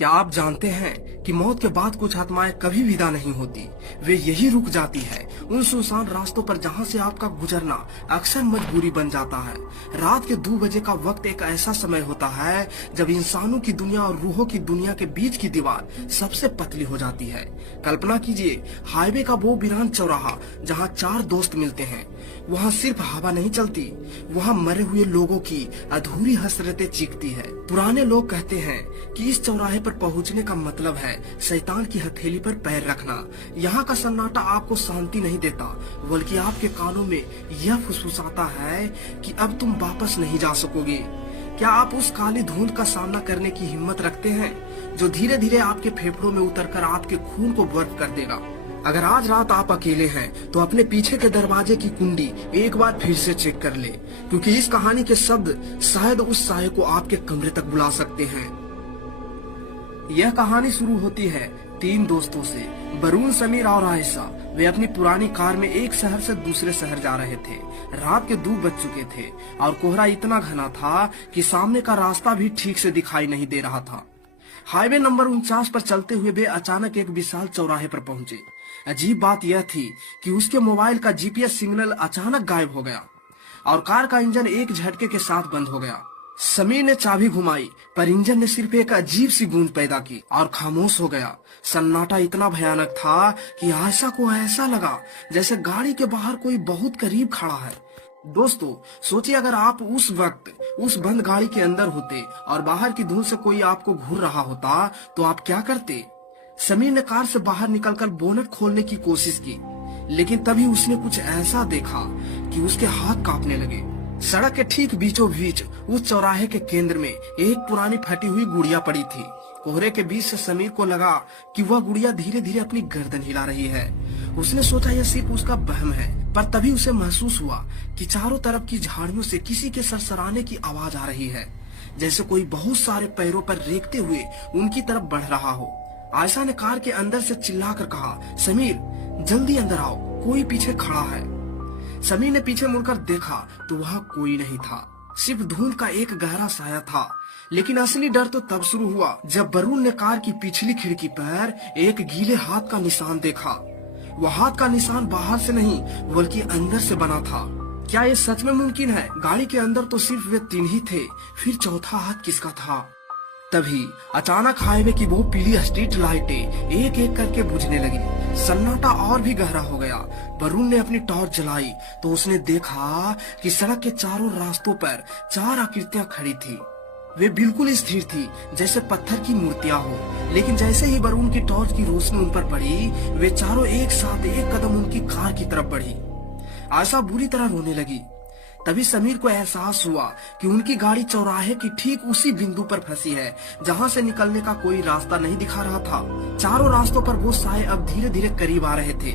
क्या आप जानते हैं कि मौत के बाद कुछ आत्माएं कभी विदा नहीं होती, वे यही रुक जाती है उन सुनसान रास्तों पर जहां से आपका गुजरना अक्सर मजबूरी बन जाता है। रात के 2 बजे का वक्त एक ऐसा समय होता है जब इंसानों की दुनिया और रूहों की दुनिया के बीच की दीवार सबसे पतली हो जाती है। कल्पना कीजिए, हाईवे का वो वीरान चौराहा जहाँ 4 दोस्त मिलते हैं। वहाँ सिर्फ हवा नहीं चलती, वहाँ मरे हुए लोगों की अधूरी हसरतें चीखती है। पुराने लोग कहते हैं कि इस चौराहे पर पहुंचने का मतलब है शैतान की हथेली पर पैर रखना। यहाँ का सन्नाटा आपको शांति नहीं देता, बल्कि आपके कानों में यह फुसफुसाता है कि अब तुम वापस नहीं जा सकोगे। क्या आप उस काली धुंध का सामना करने की हिम्मत रखते हैं जो धीरे धीरे आपके फेफड़ों में उतरकर आपके खून को बर्फ कर देगा? अगर आज रात आप अकेले हैं तो अपने पीछे के दरवाजे की कुंडी एक बार फिर से चेक कर ले, क्योंकि इस कहानी के शब्द शायद उस साये को आपके कमरे तक बुला सकते हैं। यह कहानी शुरू होती है 3 दोस्तों से, वरुण, समीर और आयशा। वे अपनी पुरानी कार में एक शहर से दूसरे शहर जा रहे थे। रात के 2 बज चुके थे और कोहरा इतना घना था कि सामने का रास्ता भी ठीक से दिखाई नहीं दे रहा था। हाईवे नंबर 49 पर चलते हुए वे अचानक एक विशाल चौराहे पर पहुंचे। अजीब बात यह थी कि उसके मोबाइल का जीपीएस सिग्नल अचानक गायब हो गया और कार का इंजन एक झटके के साथ बंद हो गया। समीर ने चाबी घुमाई, पर इंजन ने सिर्फ एक अजीब सी गूंज पैदा की और खामोश हो गया। सन्नाटा इतना भयानक था कि आयशा को ऐसा लगा जैसे गाड़ी के बाहर कोई बहुत करीब खड़ा है। दोस्तों, सोचिए अगर आप उस वक्त उस बंद गाड़ी के अंदर होते और बाहर की धुंध से कोई आपको घूर रहा होता तो आप क्या करते? समीर ने कार से बाहर निकलकर बोनट खोलने की कोशिश की, लेकिन तभी उसने कुछ ऐसा देखा कि उसके हाथ कांपने लगे। सड़क के ठीक बीचों बीच उस चौराहे के केंद्र में एक पुरानी फटी हुई गुड़िया पड़ी थी। कोहरे के बीच से समीर को लगा कि वह गुड़िया धीरे धीरे अपनी गर्दन हिला रही है। उसने सोचा यह सिर्फ उसका वहम है, पर तभी उसे महसूस हुआ कि चारों तरफ की झाड़ियों से किसी के सरसराने की आवाज आ रही है, जैसे कोई बहुत सारे पैरों पर रेंगते हुए उनकी तरफ बढ़ रहा हो। आयशा ने कार के अंदर से चिल्लाकर कहा, समीर जल्दी अंदर आओ, कोई पीछे खड़ा है। समीर ने पीछे मुड़कर देखा तो वहाँ कोई नहीं था, सिर्फ धुंध का एक गहरा साया था। लेकिन असली डर तो तब शुरू हुआ जब वरुण ने कार की पिछली खिड़की पर एक गीले हाथ का निशान देखा। वह हाथ का निशान बाहर से नहीं बल्कि अंदर से बना था। क्या ये सच में मुमकिन है? गाड़ी के अंदर तो सिर्फ वे 3 ही थे, फिर चौथा हाथ किसका था? तभी अचानक हाईवे की वो पीली स्ट्रीट लाइटें एक एक करके बुझने लगी। सन्नाटा और भी गहरा हो गया। वरुण ने अपनी टॉर्च जलाई तो उसने देखा कि सड़क के चारों रास्तों पर 4 आकृतियां खड़ी थी। वे बिल्कुल स्थिर थी, जैसे पत्थर की मूर्तियां हो। लेकिन जैसे ही वरुण की टॉर्च की रोशनी उन पर पड़ी, वे चारों एक साथ एक कदम उनकी कार की तरफ बढ़ी। आयशा बुरी तरह रोने लगी। तभी समीर को एहसास हुआ कि उनकी गाड़ी चौराहे की ठीक उसी बिंदु पर फंसी है जहां से निकलने का कोई रास्ता नहीं दिखा रहा था। चारों रास्तों पर वो साए अब धीरे धीरे करीब आ रहे थे।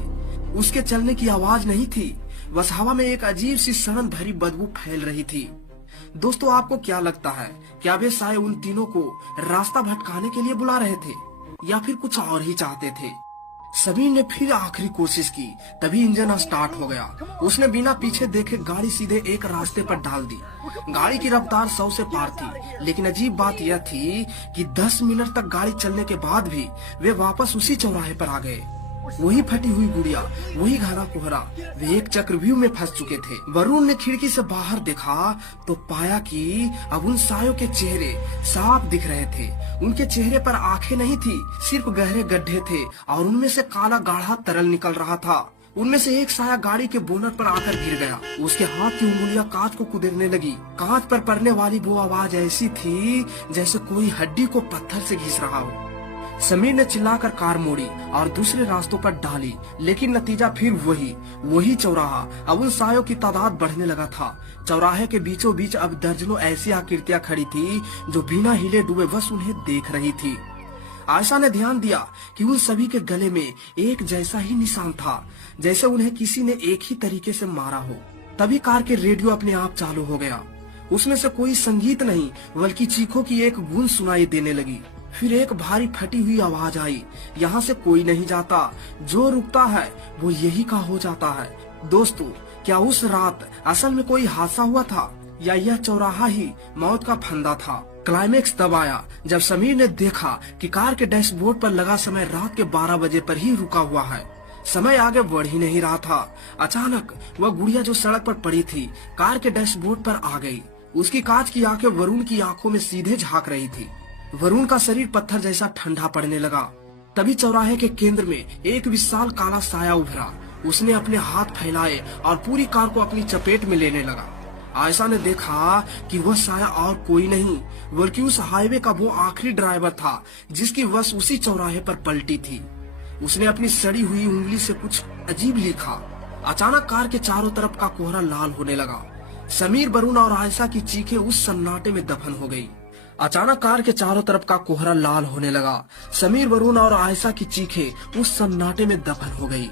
उसके चलने की आवाज नहीं थी, बस हवा में एक अजीब सी सड़न भरी बदबू फैल रही थी। दोस्तों, आपको क्या लगता है, क्या वे साए उन तीनों को रास्ता भटकाने के लिए बुला रहे थे या फिर कुछ और ही चाहते थे? समीर ने फिर आखिरी कोशिश की, तभी इंजन स्टार्ट हो गया। उसने बिना पीछे देखे गाड़ी सीधे एक रास्ते पर डाल दी। गाड़ी की रफ्तार 100 से पार थी, लेकिन अजीब बात यह थी कि 10 मिनट तक गाड़ी चलने के बाद भी वे वापस उसी चौराहे पर आ गए। वही फटी हुई गुड़िया, वही घना कोहरा, वे एक चक्रव्यूह में फंस चुके थे। वरुण ने खिड़की से बाहर देखा तो पाया कि अब उन सायों के चेहरे साफ दिख रहे थे। उनके चेहरे पर आंखें नहीं थी, सिर्फ गहरे गड्ढे थे और उनमें से काला गाढ़ा तरल निकल रहा था। उनमें से एक साया गाड़ी के बोनट पर आकर गिर गया। उसके हाथ की उंगलियां कांच को कुदेरने लगी। कांच पर पड़ने वाली वो आवाज ऐसी थी जैसे कोई हड्डी को पत्थर से घिस रहा हो। समीर ने चिल्लाकर कार मोड़ी और दूसरे रास्तों पर डाली, लेकिन नतीजा फिर वही चौराहा। अब उन सायों की तादाद बढ़ने लगा था। चौराहे के बीचों बीच अब दर्जनों ऐसी आकृतियां खड़ी थी जो बिना हिले डूबे बस उन्हें देख रही थी। आयशा ने ध्यान दिया कि उन सभी के गले में एक जैसा ही निशान था, जैसे उन्हें किसी ने एक ही तरीके से मारा हो। तभी कार के रेडियो अपने आप चालू हो गया। उसमें से कोई संगीत नहीं बल्कि चीखों की एक गूंज सुनाई देने लगी। फिर एक भारी फटी हुई आवाज आई, यहाँ से कोई नहीं जाता, जो रुकता है वो यही का हो जाता है। दोस्तों, क्या उस रात असल में कोई हादसा हुआ था या यह चौराहा ही मौत का फंदा था? क्लाइमेक्स तब आया जब समीर ने देखा कि कार के डैशबोर्ड पर लगा समय रात के 12 बजे पर ही रुका हुआ है। समय आगे बढ़ ही नहीं रहा था। अचानक वह गुड़िया जो सड़क पर पड़ी थी कार के डैशबोर्ड पर आ गई। उसकी कांच की आंखें वरुण की आंखों में सीधे झांक रही थी। वरुण का शरीर पत्थर जैसा ठंडा पड़ने लगा। तभी चौराहे के केंद्र में एक विशाल काला साया उभरा। उसने अपने हाथ फैलाए और पूरी कार को अपनी चपेट में लेने लगा। आयशा ने देखा कि वह साया और कोई नहीं बल्कि उस हाईवे का वो आखिरी ड्राइवर था जिसकी बस उसी चौराहे पर पलटी थी। उसने अपनी सड़ी हुई उंगली से कुछ अजीब लिखा। अचानक कार के चारों तरफ का कोहरा लाल होने लगा। समीर, वरुण और आयशा की चीखें उस सन्नाटे में दफन हो गई। अचानक कार के चारों तरफ का कोहरा लाल होने लगा। समीर, वरुण और आयशा की चीखें उस सन्नाटे में दफन हो गई।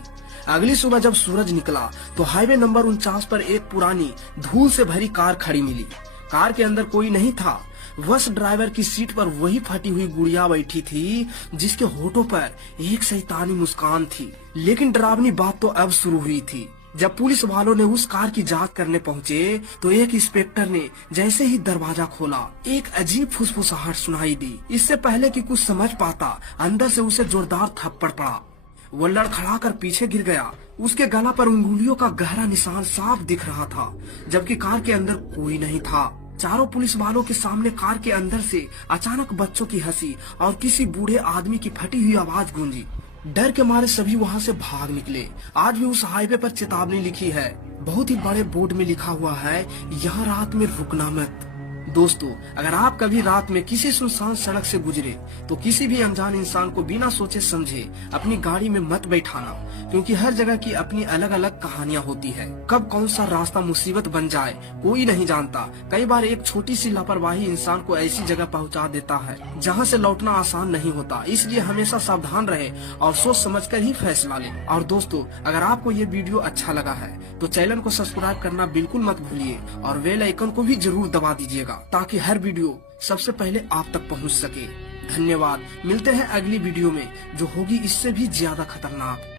अगली सुबह जब सूरज निकला तो हाईवे नंबर 49 पर एक पुरानी धूल से भरी कार खड़ी मिली। कार के अंदर कोई नहीं था। बस ड्राइवर की सीट पर वही फटी हुई गुड़िया बैठी थी जिसके होठों पर एक शैतानी मुस्कान थी। लेकिन डरावनी बात तो अब शुरू हुई थी। जब पुलिस वालों ने उस कार की जांच करने पहुंचे तो एक इंस्पेक्टर ने जैसे ही दरवाजा खोला एक अजीब फुसफुसाहट सुनाई दी। इससे पहले कि कुछ समझ पाता अंदर से उसे जोरदार थप्पड़ पड़ा। वो लड़खड़ा कर पीछे गिर गया। उसके गला पर उंगलियों का गहरा निशान साफ दिख रहा था जबकि कार के अंदर कोई नहीं था। चारों पुलिस वालों के सामने कार के अंदर से अचानक बच्चों की हंसी और किसी बूढ़े आदमी की फटी हुई आवाज गूंजी। डर के मारे सभी वहां से भाग निकले। आज भी उस हाईवे पर चेतावनी लिखी है। बहुत ही बड़े बोर्ड में लिखा हुआ है, यहाँ रात में रुकना मत। दोस्तों, अगर आप कभी रात में किसी सुनसान सड़क से गुजरे तो किसी भी अनजान इंसान को बिना सोचे समझे अपनी गाड़ी में मत बैठाना, क्योंकि हर जगह की अपनी अलग अलग कहानियां होती है। कब कौन सा रास्ता मुसीबत बन जाए कोई नहीं जानता। कई बार एक छोटी सी लापरवाही इंसान को ऐसी जगह पहुंचा देता है जहां से लौटना आसान नहीं होता। इसलिए हमेशा सावधान रहे और सोच समझकर ही फैसला ले। और दोस्तों, अगर आपको ये वीडियो अच्छा लगा है तो चैनल को सब्सक्राइब करना बिल्कुल मत भूलिए और बेल आइकन को भी जरूर दबा दीजिएगा ताकि हर वीडियो सबसे पहले आप तक पहुंच सके। धन्यवाद। मिलते हैं अगली वीडियो में जो होगी इससे भी ज्यादा खतरनाक।